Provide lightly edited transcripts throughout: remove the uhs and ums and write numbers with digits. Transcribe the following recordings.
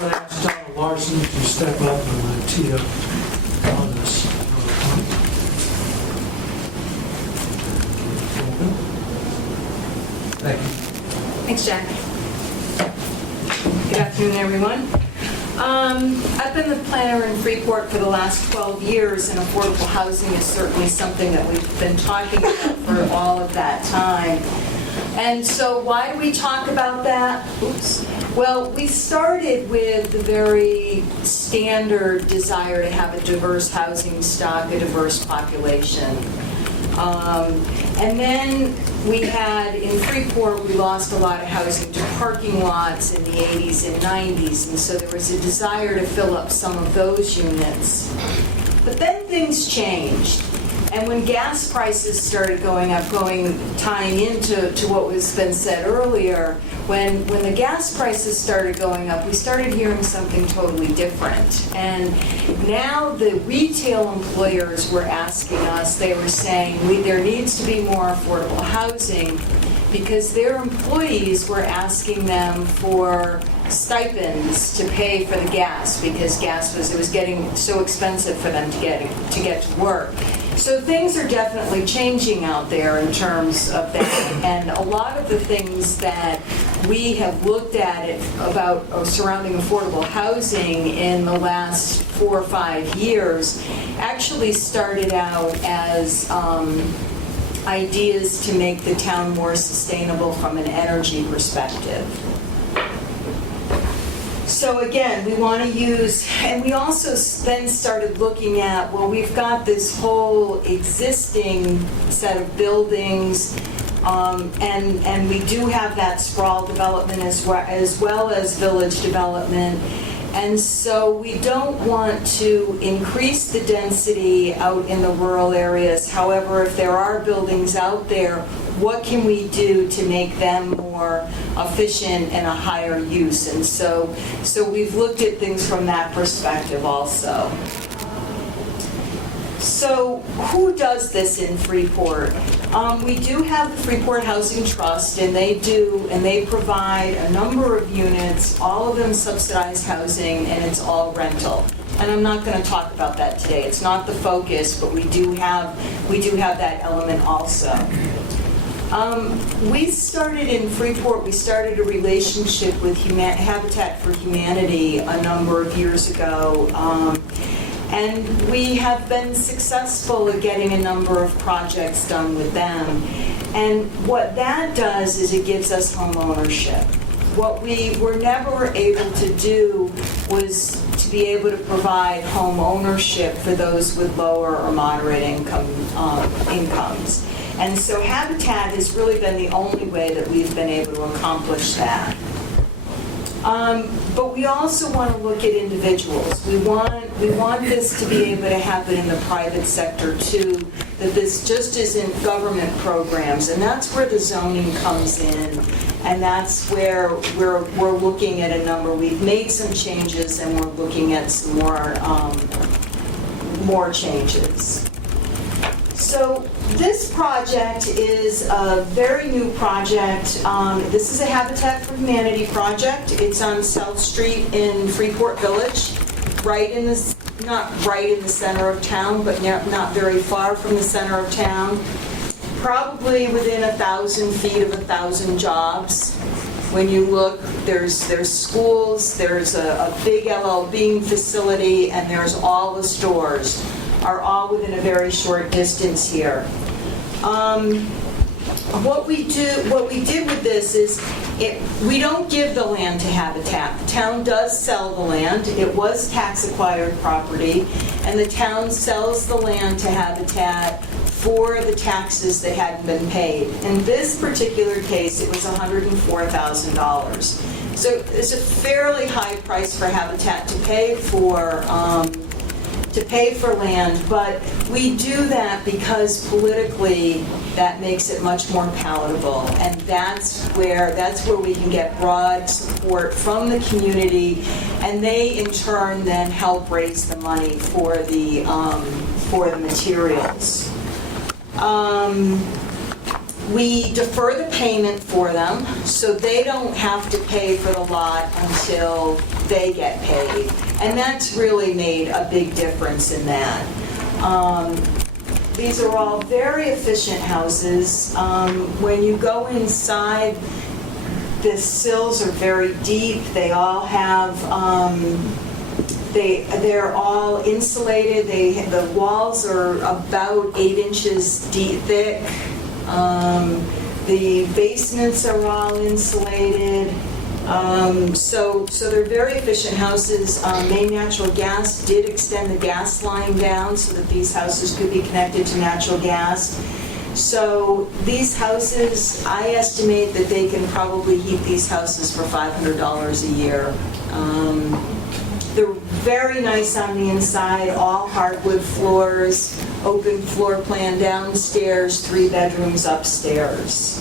I'm going to ask Dona Larson to step up and tee up on this. Thank you. Thanks, Jack. Good afternoon, everyone. I've been the planner in Freeport for the last 12 years, and affordable housing is certainly something that we've been talking about for all of that time. And so why do we talk about that? Oops. Well, we started with the very standard desire to have a diverse housing stock, a diverse population. And then we had, in Freeport, we lost a lot of housing to parking lots in the 80s and 90s, and so there was a desire to fill up some of those units. But then things changed. And when gas prices started going up, tying into what was been said earlier, when the gas prices started going up, we started hearing something totally different. And now the retail employers were asking us, they were saying, there needs to be more affordable housing, because their employees were asking them for stipends to pay for the gas, because it was getting so expensive for them to get to work. So things are definitely changing out there in terms of that, and a lot of the things that we have looked at about surrounding affordable housing in the last 4 or 5 years actually started out as ideas to make the town more sustainable from an energy perspective. So again, we want to use, and we also then started looking at, well, we've got this whole existing set of buildings, and we do have that sprawl development as well as village development. And so we don't want to increase the density out in the rural areas. However, if there are buildings out there, what can we do to make them more efficient and a higher use? And so we've looked at things from that perspective also. So who does this in Freeport? We do have the Freeport Housing Trust, and they provide a number of units, all of them subsidized housing, and it's all rental. And I'm not going to talk about that today. It's not the focus, but we do have that element also. We started in Freeport, we started a relationship with Habitat for Humanity a number of years ago. And we have been successful at getting a number of projects done with them. And what that does is it gives us home ownership. What we were never able to do was to be able to provide home ownership for those with lower or moderate incomes. And so Habitat has really been the only way that we've been able to accomplish that. But we also want to look at individuals. We want this to be able to happen in the private sector too, that this just isn't government programs, and that's where the zoning comes in, and that's where we're looking at a number. We've made some changes, and we're looking at some more changes. So this project is a very new project. This is a Habitat for Humanity project. It's on South Street in Freeport Village, not right in the center of town, but not very far from the center of town. Probably within 1,000 feet of 1,000 jobs. When you look, there's schools, there's a big LL Bean facility, and there's all the stores are all within a very short distance here. What we did with this is we don't give the land to Habitat. The town does sell the land. It was tax acquired property, and the town sells the land to Habitat for the taxes that hadn't been paid. In this particular case, it was $104,000. So it's a fairly high price for Habitat to pay for land, but we do that because politically that makes it much more palatable, and that's where we can get broad support from the community, and they in turn then help raise the money for the materials. We defer the payment for them, so they don't have to pay for the lot until they get paid. And that's really made a big difference in that. These are all very efficient houses. When you go inside, the sills are very deep. They all have, they're all insulated. The walls are about 8 inches thick. The basements are all insulated. So they're very efficient houses. Maine Natural Gas did extend the gas line down so that these houses could be connected to natural gas. So these houses, I estimate that they can probably heat these houses for $500 a year. They're very nice on the inside, all hardwood floors, open floor plan downstairs, 3 bedrooms upstairs.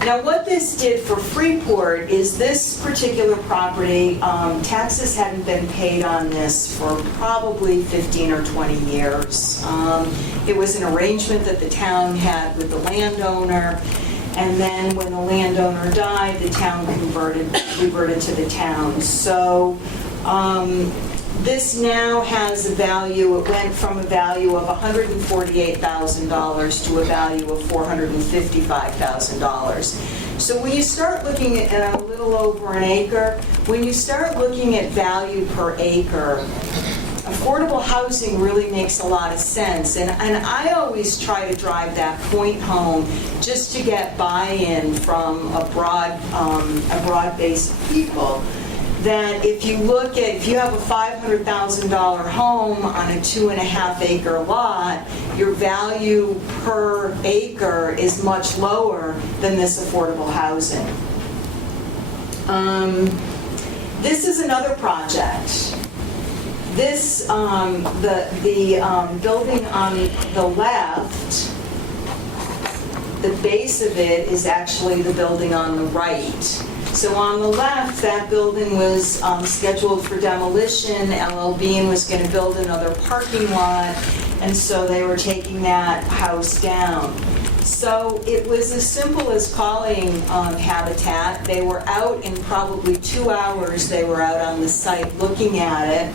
Now what this did for Freeport is this particular property, taxes hadn't been paid on this for probably 15 or 20 years. It was an arrangement that the town had with the landowner, and then when the landowner died, the town reverted to the town. So this now has a value, it went from a value of $148,000 to a value of $455,000. So when you start looking at a little over an acre, when you start looking at value per acre, affordable housing really makes a lot of sense. And I always try to drive that point home just to get buy-in from a broad base of people. That if you have a $500,000 home on a 2.5 acre lot, your value per acre is much lower than this affordable housing. This is another project. This, the building on the left, the base of it is actually the building on the right. So on the left, that building was scheduled for demolition. LL Bean was going to build another parking lot, and so they were taking that house down. So it was as simple as calling Habitat. They were out in probably 2 hours. They were out on the site looking at it.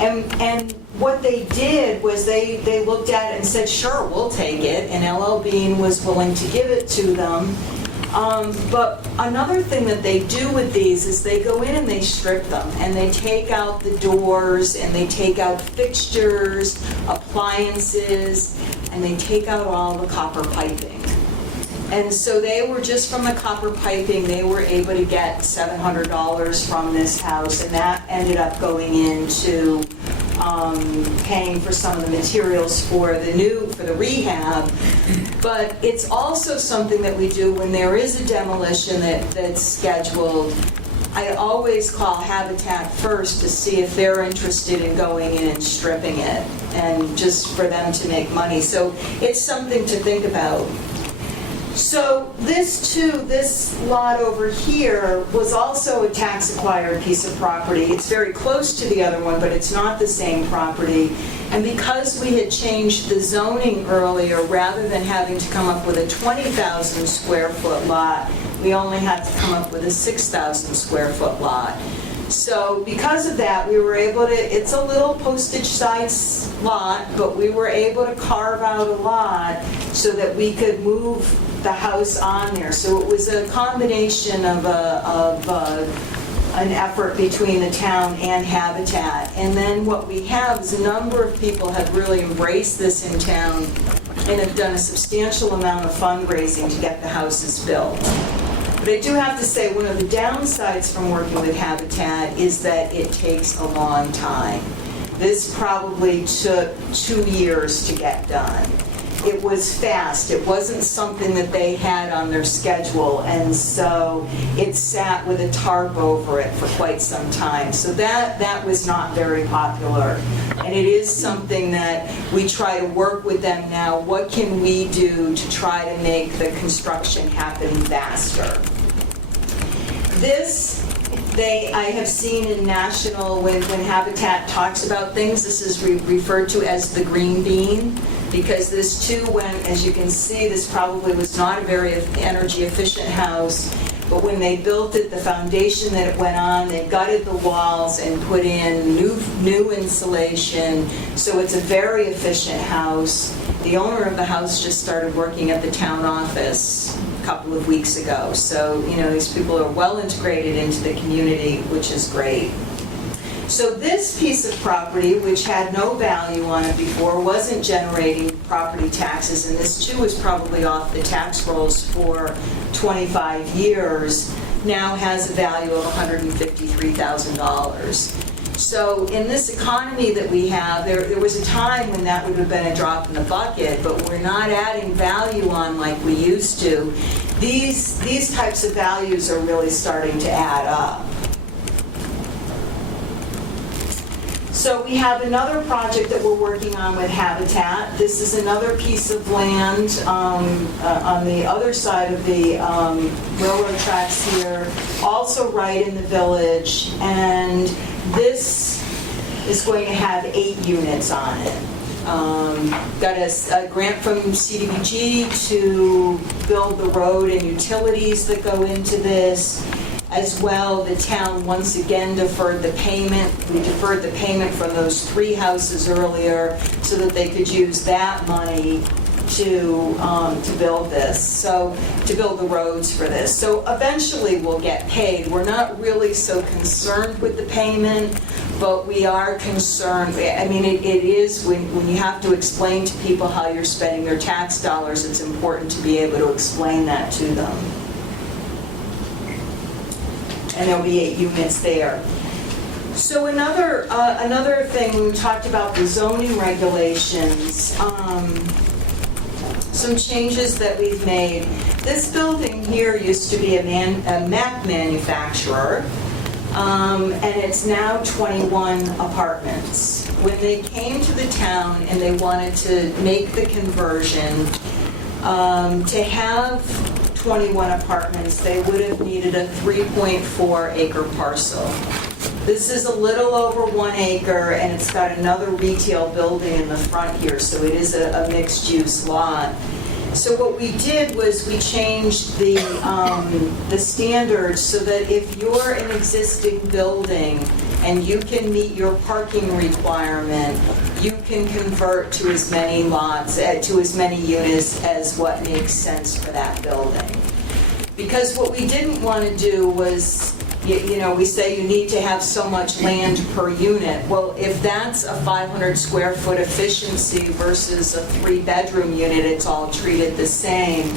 And what they did was they looked at it and said, sure, we'll take it. And LL Bean was willing to give it to them. But another thing that they do with these is they go in and they strip them, and they take out the doors, and they take out fixtures, appliances, and they take out all the copper piping. And so they were just from the copper piping, they were able to get $700 from this house, and that ended up going into paying for some of the materials for the rehab. But it's also something that we do when there is a demolition that's scheduled. I always call Habitat first to see if they're interested in going in and stripping it, and just for them to make money. So it's something to think about. So this lot over here was also a tax-acquired piece of property. It's very close to the other one, but it's not the same property. And because we had changed the zoning earlier, rather than having to come up with a 20,000 square foot lot, we only had to come up with a 6,000 square foot lot. So because of that, we were able to, it's a little postage size lot, but we were able to carve out a lot so that we could move the house on there. So it was a combination of an effort between the town and Habitat. And then what we have is a number of people have really embraced this in town and have done a substantial amount of fundraising to get the houses built. But I do have to say, one of the downsides from working with Habitat is that it takes a long time. This probably took 2 years to get done. It was fast. It wasn't something that they had on their schedule, and so it sat with a tarp over it for quite some time. So that was not very popular. And it is something that we try to work with them now. What can we do to try to make the construction happen faster? This, I have seen in national, when Habitat talks about things, this is referred to as the green bean, because this too went, as you can see, this probably was not a very energy efficient house, but when they built it, the foundation that it went on, they gutted the walls and put in new insulation, so it's a very efficient house. The owner of the house just started working at the town office a couple of weeks ago, so these people are well integrated into the community, which is great. So this piece of property, which had no value on it before, wasn't generating property taxes, and this too was probably off the tax rolls for 25 years, now has a value of $153,000. So in this economy that we have, there was a time when that would have been a drop in the bucket, but we're not adding value on like we used to. These types of values are really starting to add up. So we have another project that we're working on with Habitat. This is another piece of land on the other side of the railroad tracks here, also right in the village, and this is going to have 8 units on it. Got a grant from CDBG to build the road and utilities that go into this. As well, the town once again deferred the payment. We deferred the payment from those 3 houses earlier so that they could use that money to build this, so to build the roads for this. So eventually we'll get paid. We're not really so concerned with the payment, but we are concerned. I mean, it is when you have to explain to people how you're spending their tax dollars, it's important to be able to explain that to them. And there'll be 8 units there. So another thing, when we talked about the zoning regulations, some changes that we've made. This building here used to be a map manufacturer, and it's now 21 apartments. When they came to the town and they wanted to make the conversion, to have 21 apartments, they would have needed a 3.4 acre parcel. This is a little over 1 acre, and it's got another retail building in the front here, so it is a mixed use lot. So what we did was we changed the standards so that if you're an existing building and you can meet your parking requirement, you can convert to as many lots, to as many units as what makes sense for that building. Because what we didn't want to do was, we say you need to have so much land per unit. Well, if that's a 500 square foot efficiency versus a 3-bedroom unit, it's all treated the same.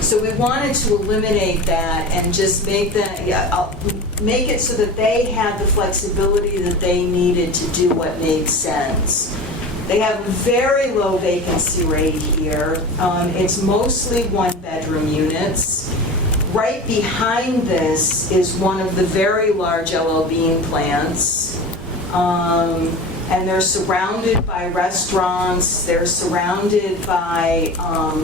So we wanted to eliminate that and just make it so that they had the flexibility that they needed to do what made sense. They have a very low vacancy rate here. It's mostly 1-bedroom units. Right behind this is one of the very large LL Bean plants. And they're surrounded by restaurants, they're surrounded by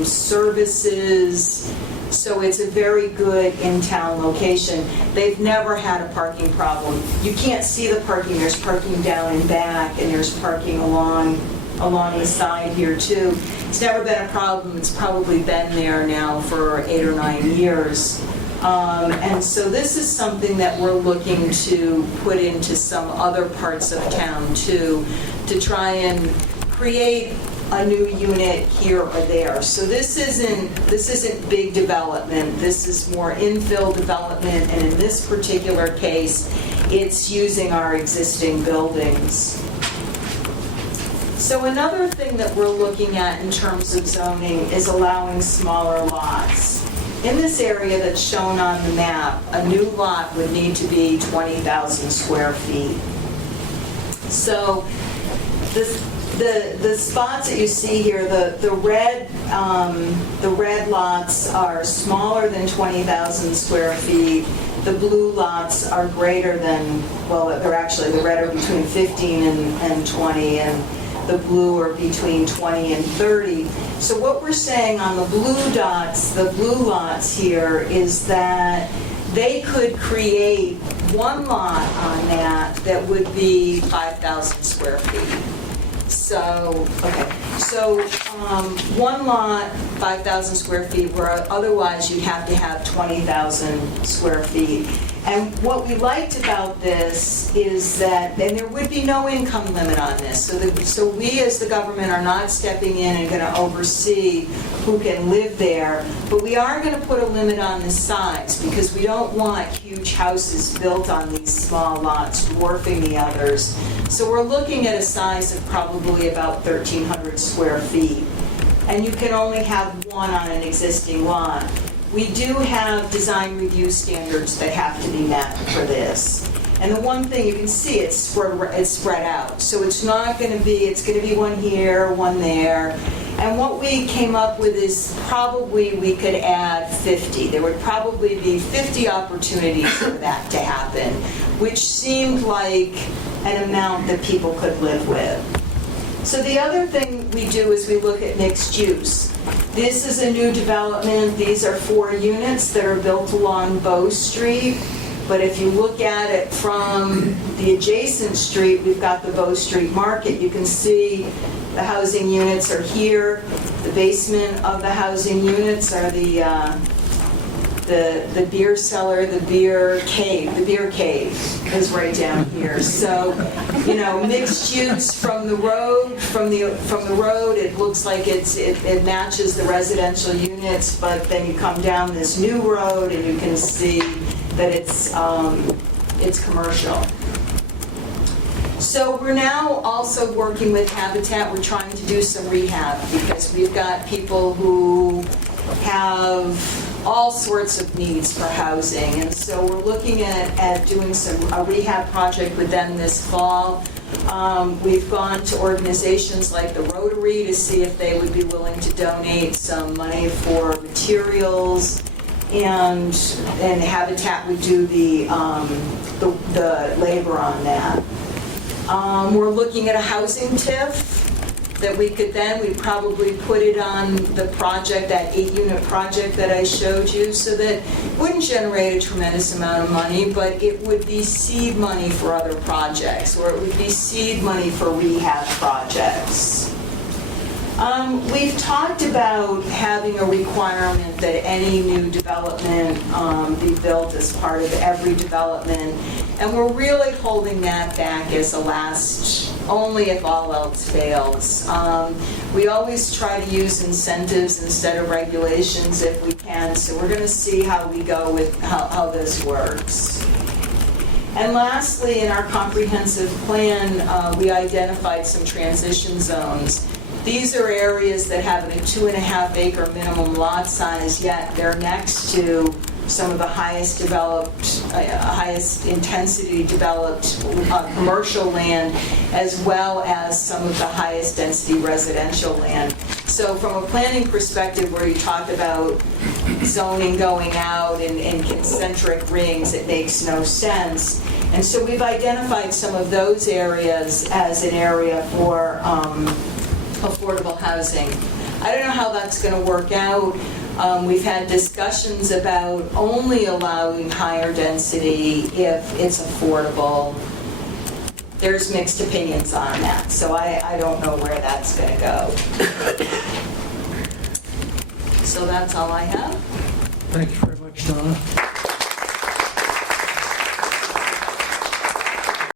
services, so it's a very good in-town location. They've never had a parking problem. You can't see the parking, there's parking down and back, and there's parking along the side here too. It's never been a problem. It's probably been there now for 8 or 9 years. And so this is something that we're looking to put into some other parts of town too, to try and create a new unit here or there. So this isn't big development. This is more infill development, and in this particular case, it's using our existing buildings. So another thing that we're looking at in terms of zoning is allowing smaller lots. In this area that's shown on the map, a new lot would need to be 20,000 square feet. So the spots that you see here, the red lots are smaller than 20,000 square feet. The blue lots are greater than, well, they're actually, the red are between 15 and 20, and the blue are between 20 and 30. So what we're saying on the blue dots, the blue lots here, is that they could create one lot on that would be 5,000 square feet. So, okay, so one lot, 5,000 square feet, where otherwise you'd have to have 20,000 square feet. And what we liked about this is that, and there would be no income limit on this, so we as the government are not stepping in and going to oversee who can live there, but we are going to put a limit on the size, because we don't want huge houses built on these small lots dwarfing the others. So we're looking at a size of probably about 1,300 square feet, and you can only have one on an existing lot. We do have design review standards that have to be met for this. And the one thing you can see, it's spread out. So it's not going to be, it's going to be one here, one there. And what we came up with is probably we could add 50. There would probably be 50 opportunities for that to happen, which seemed like an amount that people could live with. So the other thing we do is we look at mixed use. This is a new development. These are 4 units that are built along Bow Street. But if you look at it from the adjacent street, we've got the Bow Street Market. You can see the housing units are here. The basement of the housing units are the beer cellar, the beer cave. The beer cave is right down here. So, you know, mixed use from the road. From the road, it looks like it matches the residential units, but then you come down this new road and you can see that it's commercial. So we're now also working with Habitat. We're trying to do some rehab, because we've got people who have all sorts of needs for housing, and so we're looking at doing a rehab project with them this fall. We've gone to organizations like the Rotary to see if they would be willing to donate some money for materials, and Habitat would do the labor on that. We're looking at a housing TIF that we'd probably put it on the project, that 8-unit project that I showed you, so that it wouldn't generate a tremendous amount of money, but it would be seed money for other projects, or it would be seed money for rehab projects. We've talked about having a requirement that any new development be built as part of every development, and we're really holding that back as a last, only if all else fails. We always try to use incentives instead of regulations if we can, so we're going to see how we go with how this works. And lastly, in our comprehensive plan, we identified some transition zones. These are areas that have a 2.5-acre minimum lot size, yet they're next to some of the highest developed, highest intensity developed commercial land, as well as some of the highest density residential land. So from a planning perspective, where you talk about zoning going out in concentric rings, it makes no sense. And so we've identified some of those areas as an area for affordable housing. I don't know how that's going to work out. We've had discussions about only allowing higher density if it's affordable. There's mixed opinions on that, so I don't know where that's going to go. So that's all I have. Thank you very much, Donna.